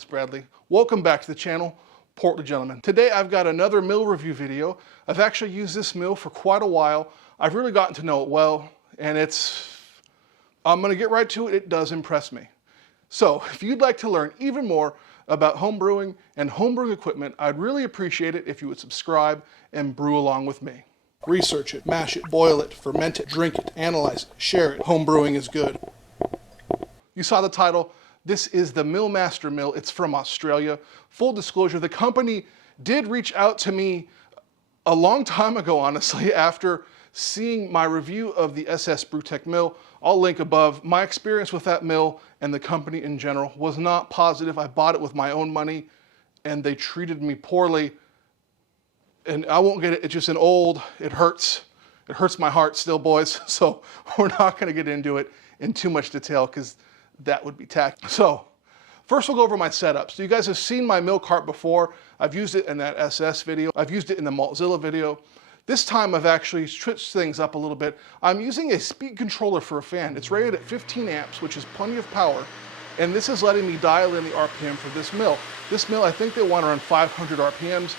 it's Bradley. Welcome back to the channel, Portly Gentleman. Today I've got another mill review video. I've actually used this mill for quite a while. I've really gotten to know it well, and I'm gonna get right to it. It does impress me. So if you'd like to learn even more about home brewing and homebrewing equipment, I'd really appreciate it if you would subscribe and brew along with me. Research it, mash it, boil it, ferment it, drink it, analyze it, share it. Home brewing is good. You saw the title. This is the MillMaster mill. It's from Australia. Full disclosure, the company did reach out to me a long time ago, honestly, after seeing my review of the SS Brewtech mill. I'll link above. My experience with that mill and the company in general was not positive. I bought it with my own money and they treated me poorly. And I won't get it, it's just it hurts. It hurts my heart still, boys. So we're not gonna get into it in too much detail because that would be tacky. So first we'll go over my setup. So you guys have seen my mill cart before. I've used it in that SS video. I've used it in the Maltzilla video. This time I've actually switched things up a little bit. I'm using a speed controller for a fan. It's rated at 15 amps, which is plenty of power. And this is letting me dial in the RPM for this mill. This mill, I think they want around 500 RPMs.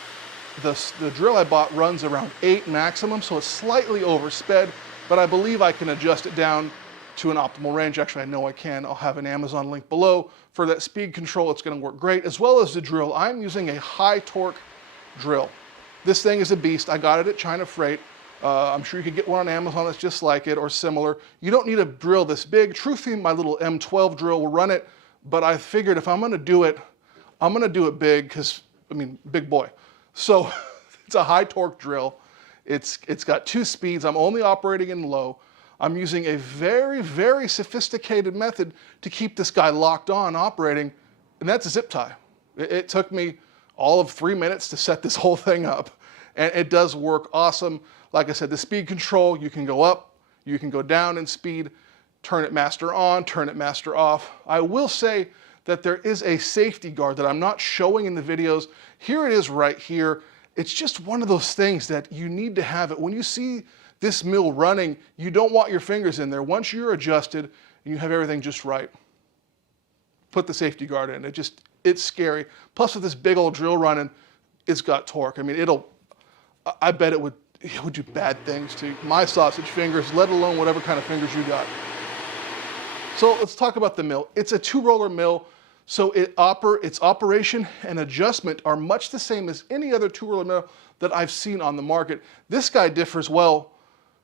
The drill I bought runs around 8 maximum, so it's slightly oversped, but I believe I can adjust it down to an optimal range. Actually, I know I can. I'll have an Amazon link below for that speed control. It's going to work great, as well as the drill. I'm using a high torque drill. This thing is a beast. I got it at China Freight. I'm sure you could get one on Amazon that's just like it or similar. You don't need a drill this big. Truthfully, my little M12 drill will run it, but I figured if I'm going to do it, I'm going to do it big because, I mean, big boy. So it's a high torque drill. It's got 2 speeds. I'm only operating in low. I'm using a very, very sophisticated method to keep this guy locked on operating, and that's a zip tie. It took me all of 3 minutes to set this whole thing up, and it does work awesome. Like I said, the speed control, you can go up, you can go down in speed, turn it master on, turn it master off. I will say that there is a safety guard that I'm not showing in the videos. Here it is right here. It's just one of those things that you need to have it. When you see this mill running, you don't want your fingers in there. Once you're adjusted and you have everything just right, put the safety guard in. It's scary. Plus with this big old drill running, it's got torque. I mean, I bet it would do bad things to my sausage fingers, let alone whatever kind of fingers you got. So let's talk about the mill. It's a 2-roller mill, so its operation and adjustment are much the same as any other 2-roller mill that I've seen on the market. This guy differs well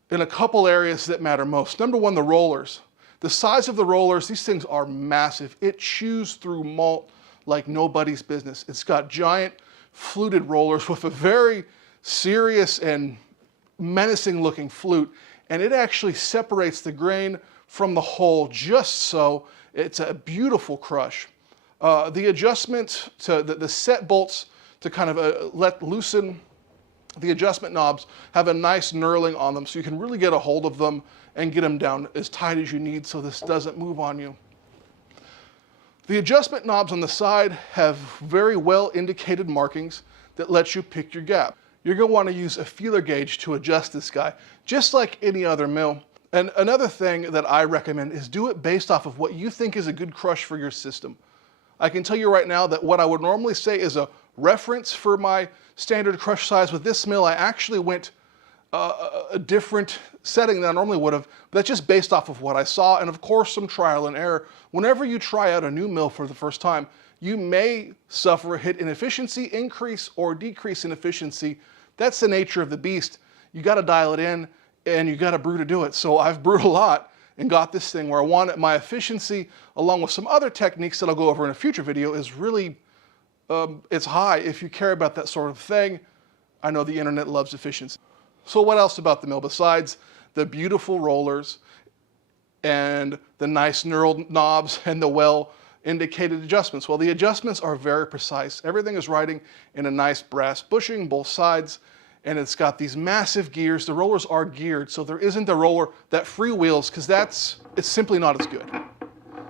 in a couple areas that matter most. Number one, the rollers. The size of the rollers, these things are massive. It chews through malt like nobody's business. It's got giant fluted rollers with a very serious and menacing looking flute, and it actually separates the grain from the hull just so. It's a beautiful crush. The adjustment to the set bolts to kind of let loosen the adjustment knobs have a nice knurling on them, so you can really get a hold of them and get them down as tight as you need so this doesn't move on you. The adjustment knobs on the side have very well indicated markings that let you pick your gap. You're going to want to use a feeler gauge to adjust this guy, just like any other mill. And another thing that I recommend is do it based off of what you think is a good crush for your system. I can tell you right now that what I would normally say is a reference for my standard crush size with this mill, I actually went a different setting than I normally would have. But that's just based off of what I saw, and of course some trial and error. Whenever you try out a new mill for the first time, you may suffer a hit in efficiency, increase or decrease in efficiency. That's the nature of the beast. You got to dial it in, and you got to brew to do it. So I've brewed a lot and got this thing where I want it. My efficiency, along with some other techniques that I'll go over in a future video, is really, it's high. If you care about that sort of thing, I know the internet loves efficiency. So what else about the mill besides the beautiful rollers and the nice knurled knobs and the well indicated adjustments? Well, the adjustments are very precise. Everything is riding in a nice brass bushing, both sides, and it's got these massive gears. The rollers are geared, so there isn't a roller that freewheels, because it's simply not as good.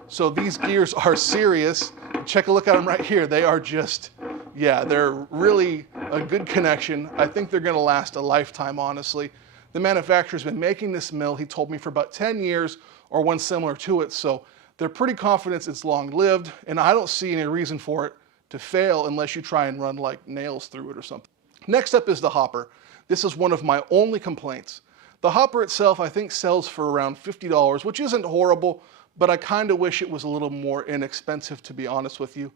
So these gears are serious. Check a look at them right here. They are just, yeah, they're really a good connection. I think they're gonna last a lifetime, honestly. The manufacturer's been making this mill, he told me, for about 10 years or one similar to it, so They're pretty confident it's long-lived, and I don't see any reason for it to fail unless you try and run like nails through it or something. Next up is the hopper. This is one of my only complaints. The hopper itself, I think, sells for around $50, which isn't horrible, but I kind of wish it was a little more inexpensive, to be honest with you.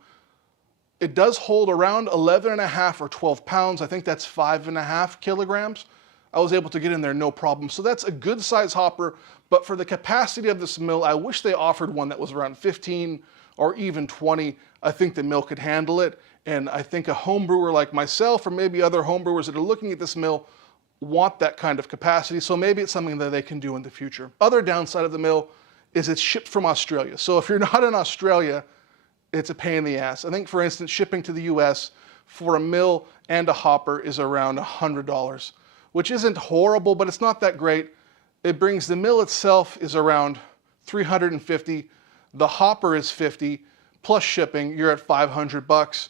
It does hold around 11.5 or 12 pounds. I think that's 5.5 kilograms. I was able to get in there no problem. So that's a good size hopper, but for the capacity of this mill, I wish they offered one that was around 15 or even 20. I think the mill could handle it. And I think a home brewer like myself, or maybe other home brewers that are looking at this mill, want that kind of capacity. So maybe it's something that they can do in the future. Other downside of the mill is it's shipped from Australia. So if you're not in Australia, it's a pain in the ass. I think, for instance, shipping to the US for a mill and a hopper is around $100, which isn't horrible, but it's not that great. It brings, the mill itself is around $350. The hopper is $50, plus shipping, you're at $500.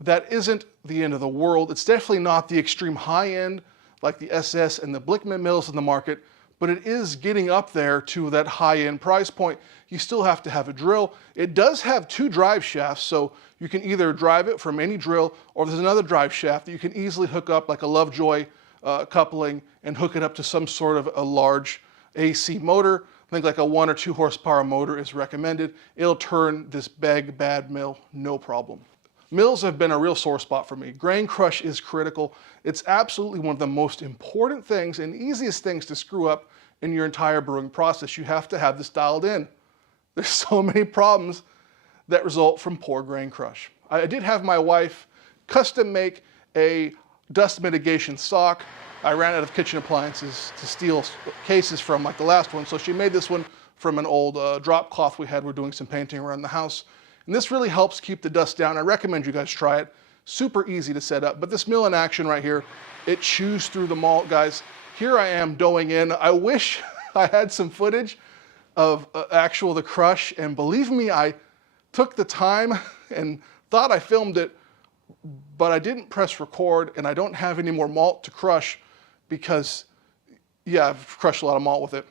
That isn't the end of the world. It's definitely not the extreme high end like the SS and the Blickman mills in the market, but it is getting up there to that high-end price point. You still have to have a drill. It does have 2 drive shafts, so you can either drive it from any drill, or there's another drive shaft that you can easily hook up like a Lovejoy coupling and hook it up to some sort of a large AC motor. I think like a 1 or 2 horsepower motor is recommended. It'll turn this big bad mill no problem. Mills have been a real sore spot for me. Grain crush is critical. It's absolutely one of the most important things and easiest things to screw up in your entire brewing process. You have to have this dialed in. There's so many problems that result from poor grain crush. I did have my wife custom make a dust mitigation sock. I ran out of kitchen appliances to steal cases from like the last one, so she made this one from an old drop cloth we had. We're doing some painting around the house. And this really helps keep the dust down. I recommend you guys try it. Super easy to set up. But this mill in action right here, it chews through the malt, guys. Here I am doughing in. I wish I had some footage of the crush. And believe me, I took the time and thought I filmed it, but I didn't press record, and I don't have any more malt to crush because, yeah, I've crushed a lot of malt with it.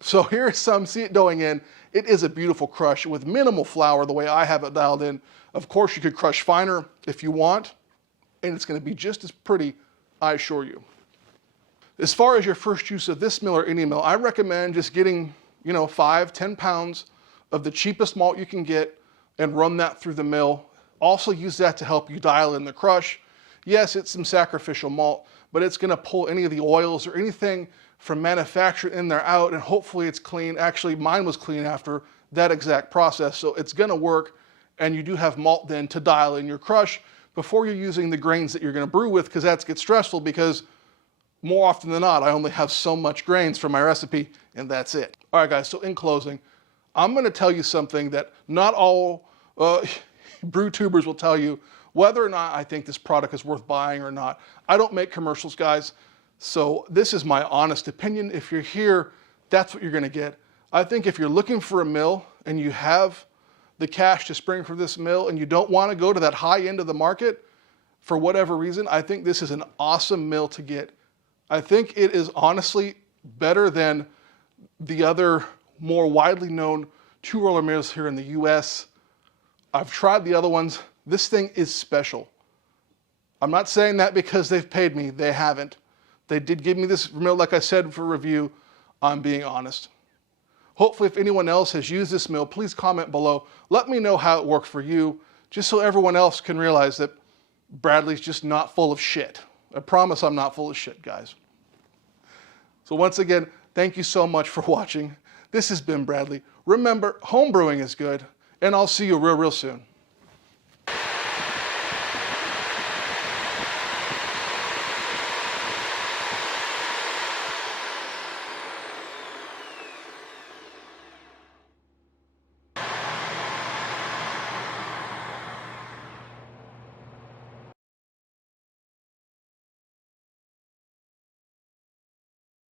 So here's some, see it doughing in. It is a beautiful crush with minimal flour the way I have it dialed in. Of course, you could crush finer if you want, and it's going to be just as pretty, I assure you. As far as your first use of this mill or any mill, I recommend just getting, 5-10 pounds of the cheapest malt you can get and run that through the mill. Also use that to help you dial in the crush. Yes, it's some sacrificial malt, but it's going to pull any of the oils or anything from manufacturing in there out, and hopefully it's clean. Actually, mine was clean after that exact process, so it's going to work, and you do have malt then to dial in your crush before you're using the grains that you're going to brew with, because that gets stressful, because more often than not, I only have so much grains for my recipe, and that's it. All right, guys, so in closing, I'm going to tell you something that not all brew tubers will tell you, whether or not I think this product is worth buying or not. I don't make commercials, guys. So this is my honest opinion. If you're here, that's what you're going to get. I think if you're looking for a mill and you have the cash to spring for this mill and you don't want to go to that high end of the market for whatever reason, I think this is an awesome mill to get. I think it is honestly better than the other more widely known 2-roller mills here in the US. I've tried the other ones. This thing is special. I'm not saying that because they've paid me. They haven't. They did give me this mill, like I said, for review. I'm being honest. Hopefully, if anyone else has used this mill, please comment below. Let me know how it worked for you, just so everyone else can realize that Bradley's just not full of shit. I promise I'm not full of shit, guys. So once again, thank you so much for watching. This has been Bradley. Remember, home brewing is good, and I'll see you real soon.